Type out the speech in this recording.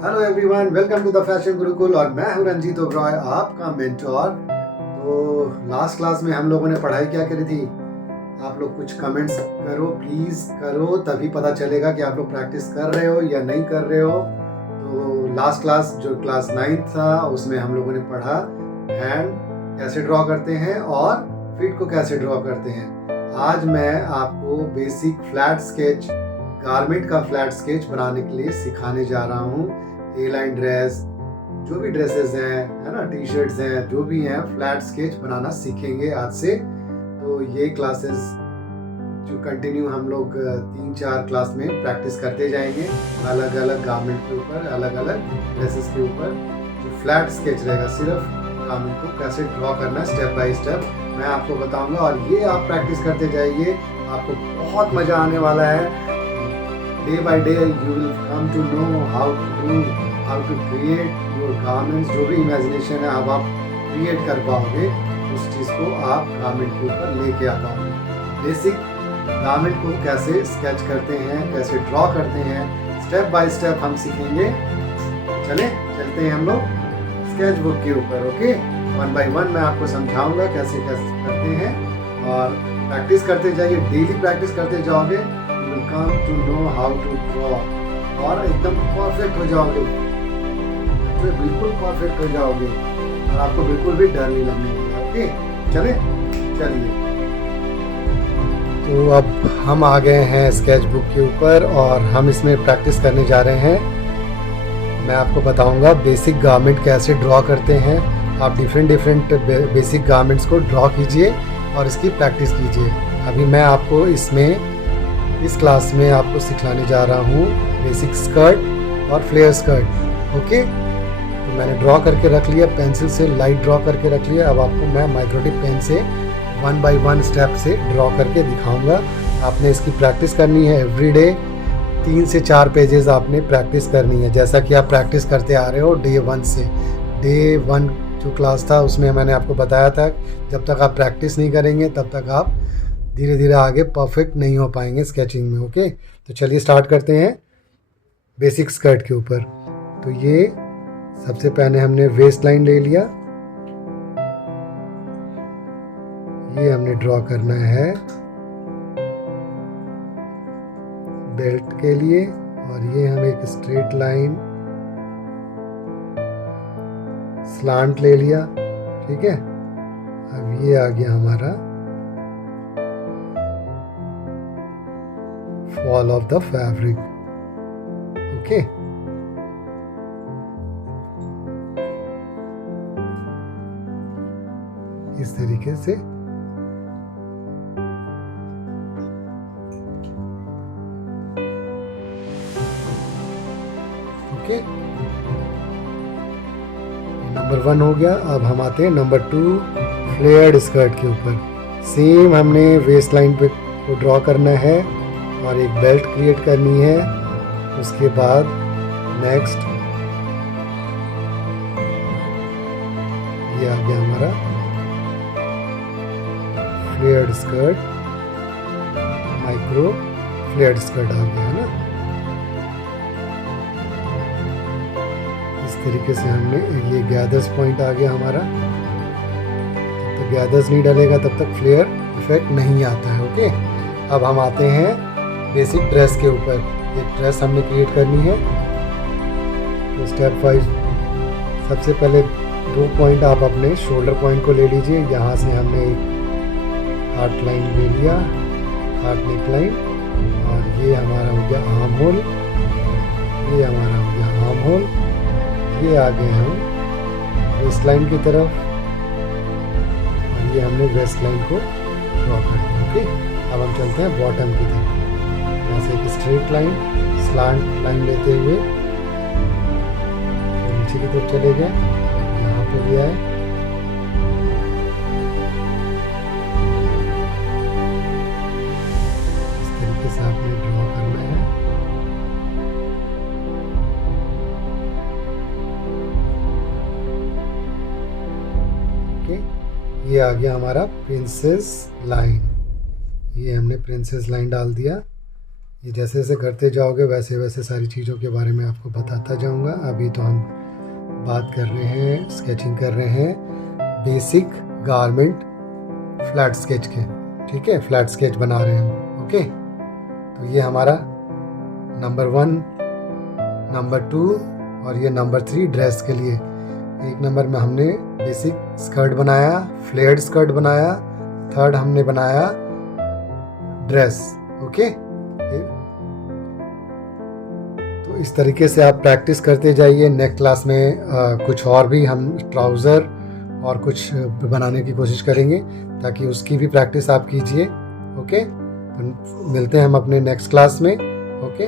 Hello everyone, welcome to the fashion Gurukul और मैं हूं रंजीत ओबरॉय, आपका मेंटोर। तो लास्ट क्लास में हम लोगों ने पढ़ाई क्या करी थी? आप लोग कुछ कमेंट्स करो, प्लीज़ करो, तभी पता चलेगा कि आप लोग प्रैक्टिस कर रहे हो या नहीं कर रहे हो। तो लास्ट क्लास जो क्लास 9 था उसमें हम लोगों ने पढ़ा हैंड कैसे ड्रॉ करते हैं और फीट को कैसे ड्रॉ करते हैं। आज मैं आपको बेसिक फ्लैट स्केच, गारमेंट का फ्लैट स्केच बनाने के लिए सिखाने जा रहा हूँ। ए लाइन ड्रेस, जो भी ड्रेसेस हैं, है ना, टी शर्ट्स हैं, जो भी हैं, फ्लैट स्केच बनाना सीखेंगे आज से। तो ये क्लासेस जो कंटिन्यू हम लोग 3-4 क्लास में प्रैक्टिस करते जाएंगे, अलग अलग गारमेंट के ऊपर, अलग अलग ड्रेसेस के ऊपर। जो फ्लैट स्केच रहेगा, सिर्फ गारमेंट को कैसे ड्रॉ करना है स्टेप बाय स्टेप मैं आपको बताऊंगा, और ये आप प्रैक्टिस करते जाइए, आपको बहुत मज़ा आने वाला है। Day by day you will come to know how to create your garments। जो भी इमेजिनेशन है अब आप क्रिएट कर पाओगे, उस चीज़ को आप गारमेंट के ऊपर लेके आ पाओगे। बेसिक गारमेंट को कैसे स्केच करते हैं, कैसे ड्रॉ करते हैं, स्टेप बाय स्टेप हम सीखेंगे। चलते हैं हम लोग स्केच बुक के ऊपर। ओके, 1 by 1 मैं आपको समझाऊंगा कैसे कैसे करते हैं, और प्रैक्टिस करते जाइए, डेली प्रैक्टिस करते जाओगे, will come to know how to draw, और एकदम परफेक्ट हो जाओगे, तो बिल्कुल परफेक्ट हो जाओगे और आपको बिल्कुल भी डर नहीं लगने वाला। ओके, चलिए। तो अब हम आ गए हैं स्केच बुक के ऊपर और हम इसमें प्रैक्टिस करने जा रहे हैं। मैं आपको बताऊंगा बेसिक गारमेंट कैसे ड्रॉ करते हैं। आप डिफरेंट बेसिक गारमेंट्स को ड्रॉ कीजिए और इसकी प्रैक्टिस कीजिए। अभी मैं आपको इस क्लास में आपको सिखाने जा रहा हूँ बेसिक स्कर्ट और फ्लेयर स्कर्ट। ओके, तो मैंने ड्रॉ करके रख लिया, पेंसिल से लाइट ड्रॉ करके रख लिया। अब आपको मैं माइक्रोटिप पेन से 1 by 1 स्टेप से ड्रॉ करके दिखाऊंगा। आपने इसकी प्रैक्टिस करनी है एवरीडे। 3 से 4 पेजेस आपने प्रैक्टिस करनी है, जैसा कि आप प्रैक्टिस करते आ रहे हो डे 1 से। डे 1 जो क्लास था उसमें मैंने आपको बताया था, जब तक आप प्रैक्टिस नहीं करेंगे तब तक आप धीरे धीरे आगे परफेक्ट नहीं हो पाएंगे स्केचिंग में। ओके, तो चलिए स्टार्ट करते हैं बेसिक स्कर्ट के ऊपर। तो ये सबसे पहले हमने वेस्ट लाइन ले लिया, ये हमने ड्रॉ करना है बेल्ट के लिए, और ये हम एक स्ट्रेट लाइन स्लांट ले लिया। ठीक है, अब ये आ गया हमारा fall of the fabric. Okay, इस तरीके से ओके, नंबर 1 हो गया। अब हम आते हैं नंबर 2 फ्लेयर्ड स्कर्ट के ऊपर। सेम हमने वेस्ट लाइन पे को ड्रॉ करना है और एक बेल्ट क्रिएट करनी है। उसके बाद नेक्स्ट ये आ गया हमारा flared skirt, micro flared skirt आ गया है ना। इस तरीके से हमने ये गैदर्स पॉइंट आ गया हमारा। जब तक गैदर्स नहीं डलेगा तब तक फ्लेयर इफेक्ट नहीं आता है। ओके, अब हम आते हैं बेसिक ड्रेस के ऊपर। ये ड्रेस हमने क्रिएट करनी है, तो स्टेप वाइज सबसे पहले 2 पॉइंट आप अपने शोल्डर पॉइंट को ले लीजिए। यहाँ से हमने एक हार्ट लाइन ले लिया, हार्ट नेक लाइन, और ये हमारा हो गया आर्म होल, ये हमारा हो गया आर्म होल। ये आ गए हम वेस्ट लाइन की तरफ, और ये हमने वेस्ट लाइन को ड्रॉ कर दिया। ओके, अब हम चलते हैं बॉटम की तरफ। यहाँ से एक स्ट्रेट लाइन स्लांट लाइन लेते हुए नीचे की तरफ चले गए, यहाँ पे लिया है। इस तरीके से आपने ड्रॉ करना है। ओके, ये आ गया हमारा प्रिंसेस लाइन। ये हमने प्रिंसेस लाइन डाल दिया। ये जैसे जैसे करते जाओगे वैसे वैसे सारी चीज़ों के बारे में आपको बताता जाऊंगा। अभी तो हम बात कर रहे हैं, स्केचिंग कर रहे हैं बेसिक गारमेंट फ्लैट स्केच के। ठीक है, फ्लैट स्केच बना रहे हैं हम। ओके, तो ये हमारा नंबर 1, नंबर 2 और ये नंबर 3 ड्रेस के लिए। एक नंबर में हमने बेसिक स्कर्ट बनाया, फ्लेयर्ड स्कर्ट बनाया, थर्ड हमने बनाया ड्रेस। ओके, तो इस तरीके से आप प्रैक्टिस करते जाइए। नेक्स्ट क्लास में कुछ और भी हम ट्राउज़र और कुछ बनाने की कोशिश करेंगे ताकि उसकी भी प्रैक्टिस आप कीजिए। ओके, तो मिलते हैं हम अपने नेक्स्ट क्लास में। ओके।